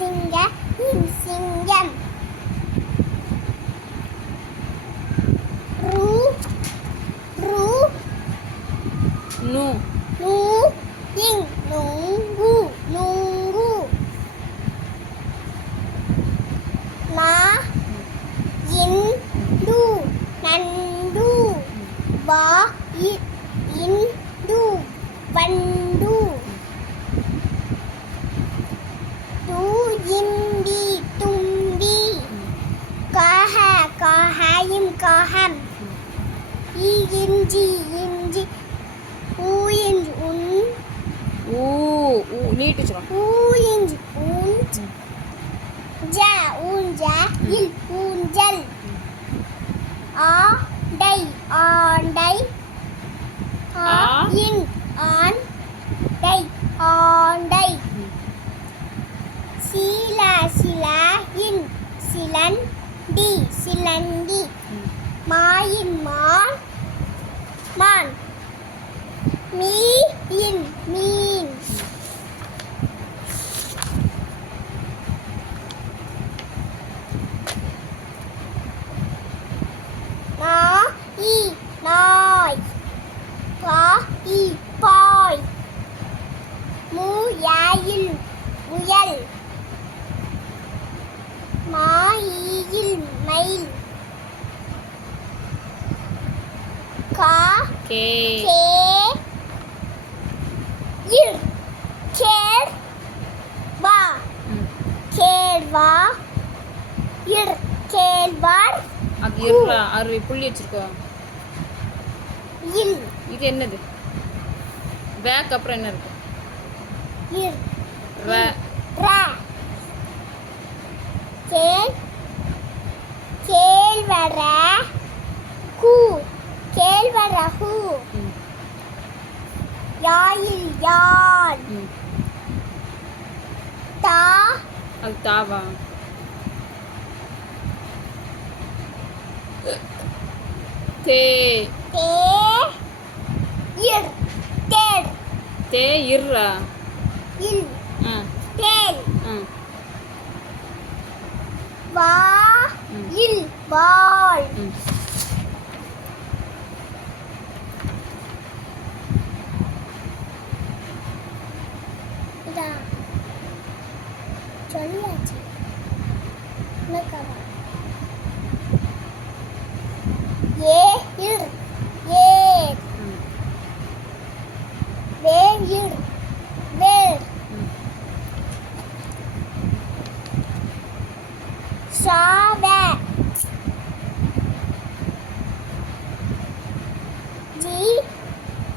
சிங்க இம் சிங்கம் ரு ரு நு நு இங் நுங்கு நுங்கு நா இன் டு நண்டு வா இந்து வண்டு து இம்பி தும்பி காஹ காஹாயும் காஹம் இஞ்சி இஞ்சி ஊயிஞ்சி உன் ஊ ஊ நீட்டு சொல்லுவோம். ஊயிஞ்சி ஊஞ்ச் ஜ ஊஞ்ச இல் ஊஞ்சல் ஆண்டை ஆண்டை இன் ஆண்டை ஆண்டை சீலா சிலா இன் சிலந்தி சிலந்தி மாயின் மான் மான் மீன் மீன் நாய் நாய் பாய் பாய் முயல் முயல் மாயில் மயில் கா கே கே இர் கேர் வா கேர்வா இர் கேர்வார் அது இருடா அறுவை புள்ளி வச்சிருக்கோம். இல் இது என்னது? வேக்கு அப்புறம் என்ன இருக்கு? இர் ர ரா கேள் கேழ்வர கூ கேழ்வர ஹூ ம். யாயில் யான் ம். தா அது தாவா? தே தே இர் தேர் தே இர்ரா இல் ஆ தேல் ஆ வா ம். இல் வாள் ம். இதா சொல்லியாச்சு என்னக்கா ஏ இர் ஏர் ம். வே இர் வேர் ம். சாவ ஜி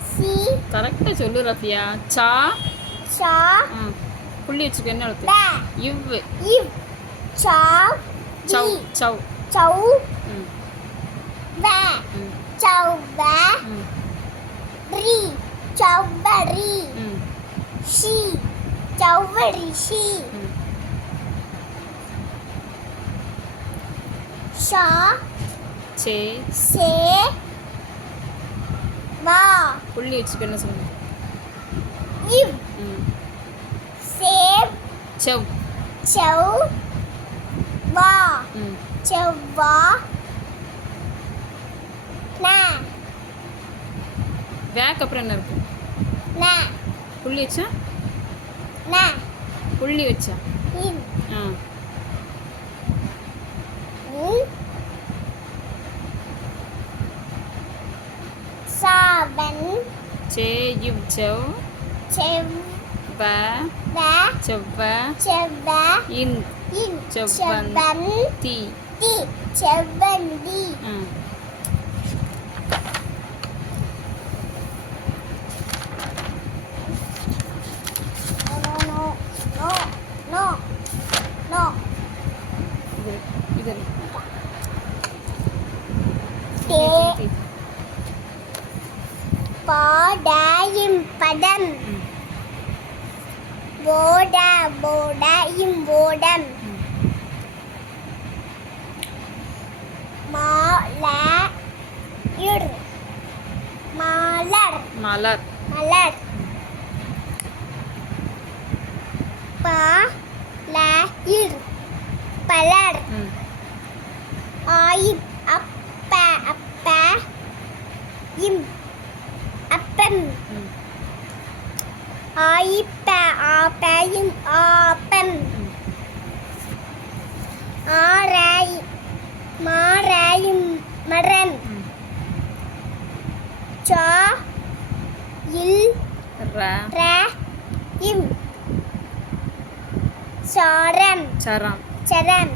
சி கரெக்டாக சொல்லு ரஃபியா. சா சா ஆ புள்ளி வச்சுக்க என்ன எழுத்து? வ இவ் இவ் சாவ் சௌ வி சௌ சௌ ம். வ ம். சௌவ ம். ரி சௌவரி ம். ஷி சௌவரி ஷி ம். ஷா சே சே வா புள்ளி வச்சுக்க என்ன சொல்லுங்க? இவ் ம். சேவ் செவ் சௌ வா ம். செவ்வா ந வேக்கு அப்புறம் என்ன இருக்கு? ந புள்ளி வச்சா ந புள்ளி வச்சா இன் ஆ இன் சாவன் சே இவ் செவ் செவ் வ வ செவ்வ செவ்வ இன் இன் செவ்வன் செவ்வன் தி தி செவ்வந்தி ஆ நோ நோ நோ நோ இது இது தே பாடாயும் பதம் ம். போட போடாயும் போடம் ம். மாலர் மலர் மலர் மலர் ப ல ஆயிப் அப்ப அப்ப இம் அப்பம் ம் ஆயிப்ப ஆப்ப இம் ஆப்பம் ம் ஆராய் மாராயும் மரம் ம் சா இல் ர ர இம் சாரம் சரம் சரம்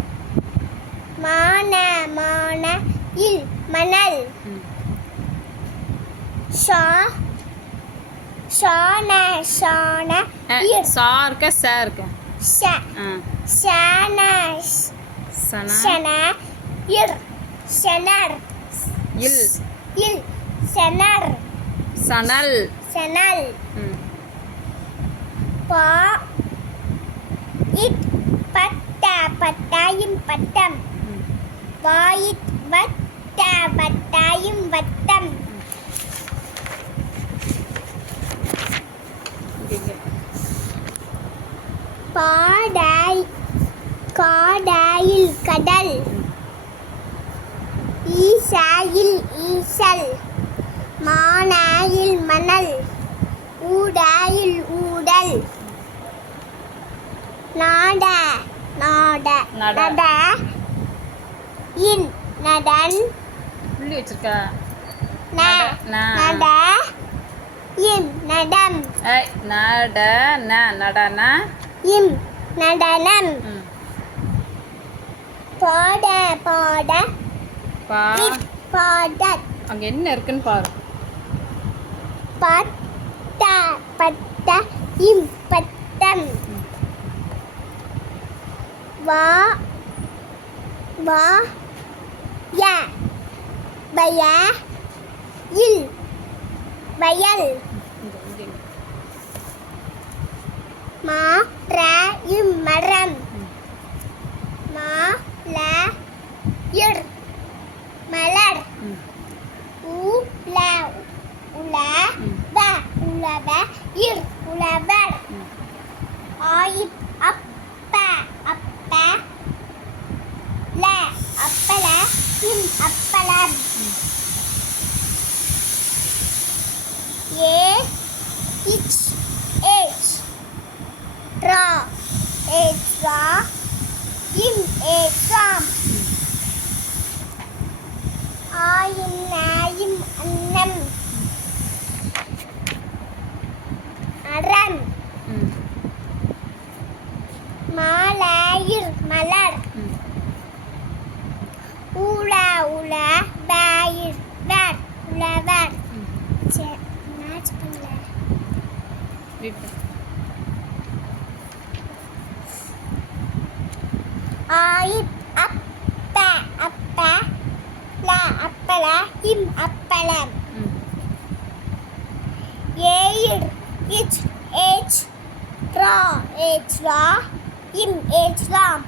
மான மான இல் மணல் ம் ஷா ஷான ஷான இர் சா இருக்க ச இருக்க ஷ ஆ ஷான சன ஷன இர் ஷனர் இல் இல் ஷனர் சணல் ஷனல் ம் பா இட் பட்ட பட்டாயும் பட்டம் ம் வாயிட் வட்ட வட்டாயும் வட்டம் இங்க பாடாய் காடாயில் கடல் ஈசாயில் ஈசல் மானாயில் மணல் ஊடாயில் ஊடல் நாட நாட நட. நட இன் நடன் புள்ளி வச்சிருக்க ந ந. நட இம் நடம் ஏய் நட ந நடன இம் நடனம் ம் பாட பாட பா இட் பாட அங்க என்ன இருக்குன்னு பாரு பட்ட பட்ட இம் பட்டம் ம். வா வா ய பய இல் வயல் இங்க மா ர இம் மரம் ம். மா ல இர் மலர் ம் உ ல உல ம். வ உலவ இர் உலவர் ம் ஆயிப் அப்ப அப்ப ல அப்பல இம் அப்பலம் ஏ இச் ஏச் ரா ஏச் ரா இம் ஏச்சாம் ஆயின் நாயும் அன்னம் அறம் ம் மாலாயிர் மலர் ம் ஊழா உல வாயிர் வர் உலவர் ம் மேட்ச் பண்ணல ரீட் பண்ணு. ஆயிப் அப்ப அப்ப ல அப்பல இம் அப்பலம் ம் ஏயிர் இச் ஏச் ரா ஏச் ரா இம் ஏச் ராம்